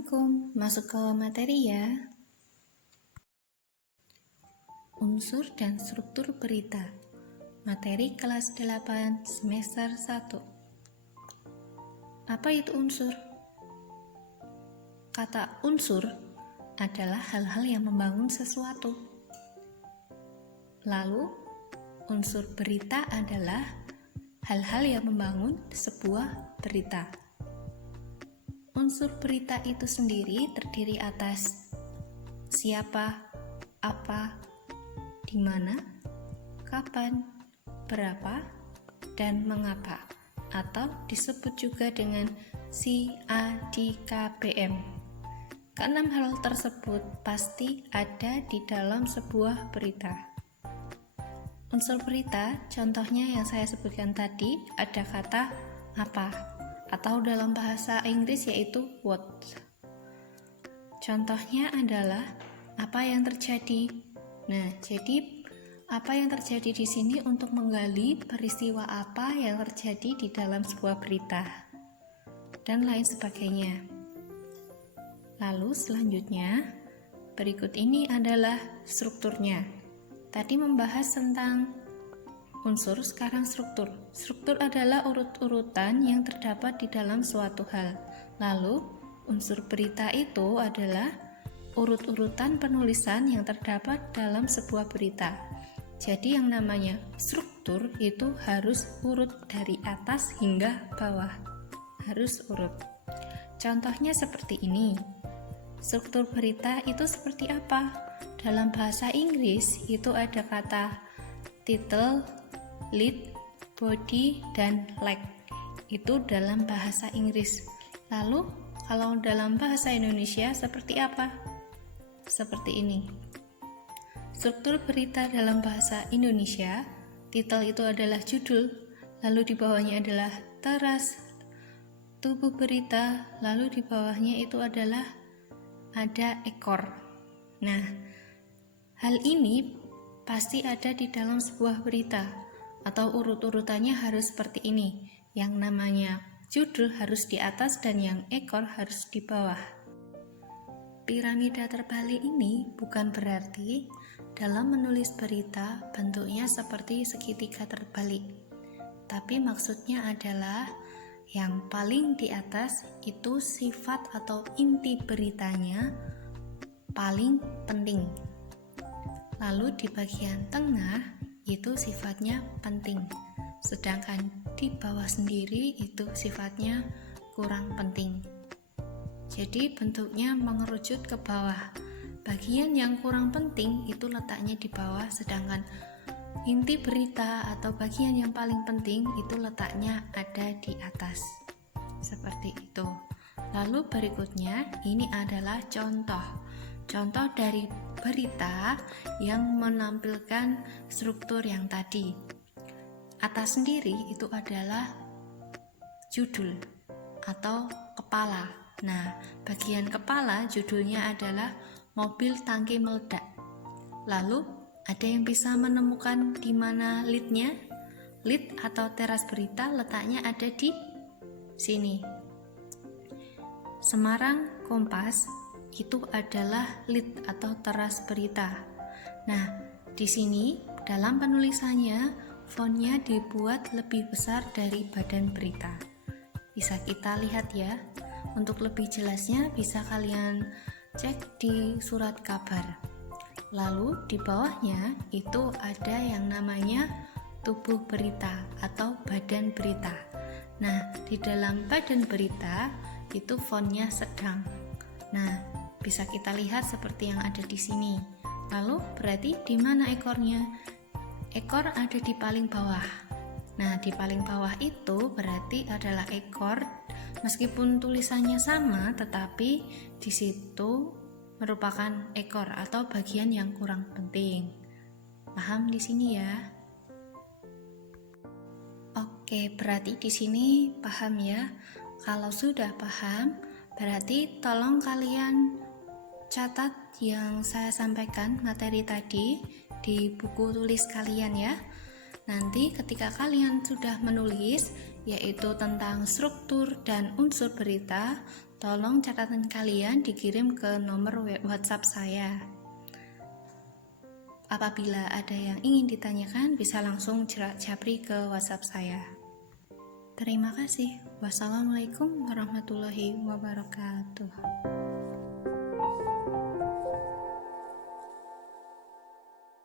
Assalamualaikum, masuk ke materi ya. Unsur dan struktur berita. Materi kelas 8 semester 1. Apa itu unsur? Kata unsur adalah hal-hal yang membangun sesuatu. Lalu, unsur berita adalah hal-hal yang membangun sebuah berita. Unsur berita itu sendiri terdiri atas siapa, apa, di mana, kapan, berapa, dan mengapa, atau disebut juga dengan CADKBM. Keenam hal tersebut pasti ada di dalam sebuah berita. Unsur berita, contohnya yang saya sebutkan tadi, ada kata apa, atau dalam bahasa Inggris yaitu what. Contohnya adalah apa yang terjadi. Nah, jadi apa yang terjadi di sini untuk menggali peristiwa apa yang terjadi di dalam sebuah berita dan lain sebagainya. Lalu selanjutnya, berikut ini adalah strukturnya. Tadi membahas tentang unsur, sekarang struktur. Struktur adalah urut-urutan yang terdapat di dalam suatu hal. Lalu, unsur berita itu adalah urut-urutan penulisan yang terdapat dalam sebuah berita. Jadi yang namanya struktur itu harus urut dari atas hingga bawah. Harus urut. Contohnya seperti ini. Struktur berita itu seperti apa? Dalam bahasa Inggris itu ada kata title, lead, body, dan leg. Itu dalam bahasa Inggris. Lalu, kalau dalam bahasa Indonesia seperti apa? Seperti ini. Struktur berita dalam bahasa Indonesia, title itu adalah judul, lalu di bawahnya adalah teras tubuh berita, lalu di bawahnya itu adalah ada ekor. Nah, hal ini pasti ada di dalam sebuah berita, atau urut-urutannya harus seperti ini. Yang namanya judul harus di atas dan yang ekor harus di bawah. Piramida terbalik ini bukan berarti dalam menulis berita bentuknya seperti segitiga terbalik. Tapi maksudnya adalah yang paling di atas itu sifat atau inti beritanya paling penting. Lalu di bagian tengah itu sifatnya penting, sedangkan di bawah sendiri itu sifatnya kurang penting. Jadi bentuknya mengerucut ke bawah. Bagian yang kurang penting itu letaknya di bawah, sedangkan inti berita atau bagian yang paling penting itu letaknya ada di atas. Seperti itu. Lalu berikutnya ini adalah contoh dari berita yang menampilkan struktur yang tadi. Atas sendiri itu adalah judul atau kepala. Nah, bagian kepala judulnya adalah mobil tangki meledak. Lalu ada yang bisa menemukan di mana leadnya? Lead atau teras berita letaknya ada di sini. Semarang Kompas itu adalah lead atau teras berita. Nah, di sini dalam penulisannya fontnya dibuat lebih besar dari badan berita. Bisa kita lihat ya. Untuk lebih jelasnya bisa kalian cek di surat kabar. Lalu di bawahnya itu ada yang namanya tubuh berita atau badan berita. Nah, di dalam badan berita itu fontnya sedang. Nah, bisa kita lihat seperti yang ada di sini. Lalu berarti di mana ekornya? Ekor ada di paling bawah. Nah, di paling bawah itu berarti adalah ekor. Meskipun tulisannya sama, tetapi di situ merupakan ekor atau bagian yang kurang penting. Paham di sini ya? Oke, berarti di sini paham ya. Kalau sudah paham, berarti tolong kalian catat yang saya sampaikan materi tadi di buku tulis kalian ya. Nanti ketika kalian sudah menulis, yaitu tentang struktur dan unsur berita, Tolong catatan kalian dikirim ke nomor WhatsApp saya. Apabila ada yang ingin ditanyakan, bisa langsung japri ke WhatsApp saya. Terima kasih. Wassalamualaikum warahmatullahi wabarakatuh.